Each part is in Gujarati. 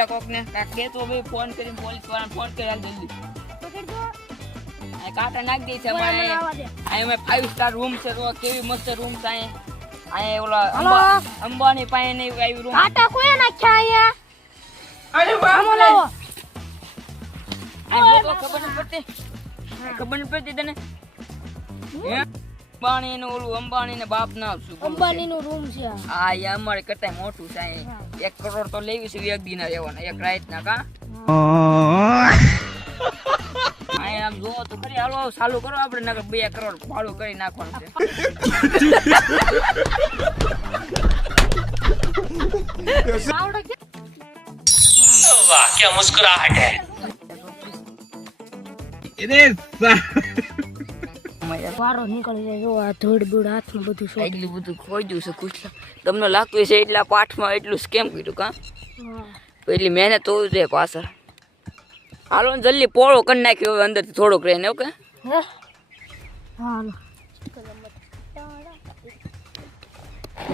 એટલા કોકને કે તો ભાઈ ફોન કરીને પોલીસ વાળાને ફોન કરી હાલ જલ્દી આ કાંટા નાખી દે છે અમારે અમે 5 સ્ટાર રૂમ છે તો કેવી મસ્ત રૂમ છે આ ઓલા અંબાની પાસે ને આવી રૂમ કાંટા કોઈ નાખ્યા અહીંયા અરે વાહ લાવો આ તો ખબર ન પડતી તને અંબાણી નું ઓલું અંબાણી ને બાપ ના આવશું અંબાણી નું રૂમ છે આ યા અમારે કરતા મોટું છે 1 કરોડ તો લેવી છે એક દિના રહેવાના એક રાત ના કા આમ જો તો ખરી હાલો ચાલુ કરો આપણે નકર 2 કરોડ ભાડું કરી નાખવાનું છે वाह क्या मुस्कुराहट है વારો નીકળી જાય જો આ ધોડ બુડ હાથમાં બધું શોધ એટલું બધું ખોજ્યું છે કુછલા તમને લાગતું છે એટલા પાઠમાં એટલું સ્કેમ કર્યું કા એટલી મહેનત હોવી જોઈએ પાછળ હાલો ને જલ્દી પોળો કરી નાખ્યો હવે અંદરથી થોડોક રહીને ઓકે હે હાલો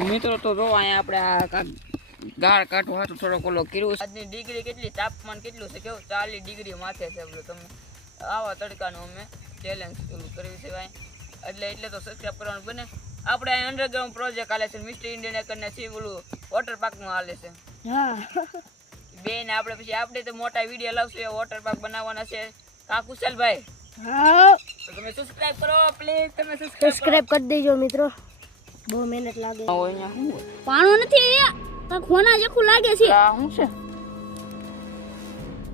મિત્રો તો જો અહીંયા આપણે આ ગાળ કાઢવા હતું થોડોક ઓલો કર્યું આજની ડિગ્રી કેટલી તાપમાન કેટલું છે કેવું 40 ડિગ્રી માથે છે બોલો તમે આવા તડકાનું અમે ચેલેન્જ પેલું કર્યું છે ભાઈ એટલે તો સબસ્ક્રાઇબ કરવાનું બને આપણે અહીં અંડરગ્રાઉન્ડ પ્રોજેક્ટ હાલે છે મિસ્ટર ઇન્ડિયન એકરના છે બોલું વોટર પાર્કમાં હાલે છે હા બેન આપણે તો મોટા વિડીયો લાવશું એ વોટર પાર્ક બનાવવાના છે કા કુશલભાઈ હા તો તમે સબસ્ક્રાઇબ કરો પ્લીઝ તમે સબસ્ક્રાઇબ કરી દેજો મિત્રો બહુ મહેનત લાગે અહીંયા શું પાણો નથી આ ખોના જેખું લાગે છે આ શું છે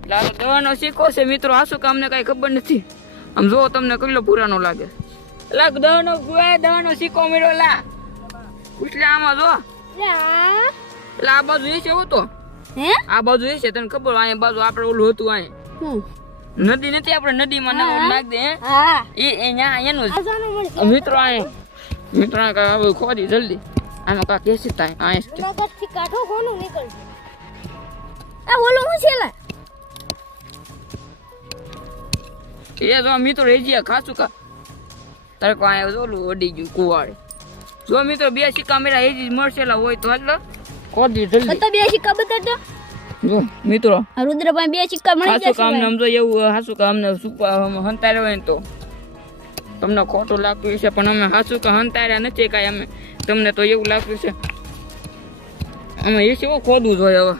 લાલો દવાનો શીખો છે મિત્રો આસુ કામને કઈ ખબર નથી આમ જો તમને કેટલો પુરાનો લાગે લા દવાનો શીખો મેળો લા ઉછલે આમાં જો લા આ બાજુ છે હું તો હે આ બાજુ છે તને ખબર આ બાજુ આપણે ઓલું હતું આ નદી નથી આપણે નદીમાં ના નાખ દે હા એ ન્યા એનું આજાનો મળશે મિત્રો હવે ખોદી જલ્દી આમાં કા કેસી થાય આ નગરથી કાઢો કોનું નીકળશે આ ઓલું હું છે લા એ જો મિત્રો રેજીયા ખાસું કા તડકો આયો જો ઓલું ઓડી ગયું કુવાડે જો મિત્રો 2 સિક્કા મેરા હેજી મળશેલા હોય તો હાલ ખોદી જલ્દી તો 2 સિક્કા બતાડો જો મિત્રો આ રુદ્રભાઈ 2 સિક્કા મળી જશે હાસુ કામ નામ જો એવું હાસુ કામ ને હંતારે હોય ને તો તમને ખોટું લાગતું છે પણ અમે હાસુ કા હંતાર્યા નથી કાંઈ અમે તમને તો એવું લાગતું છે અમે એ છે ખોદવું જોઈએ હવે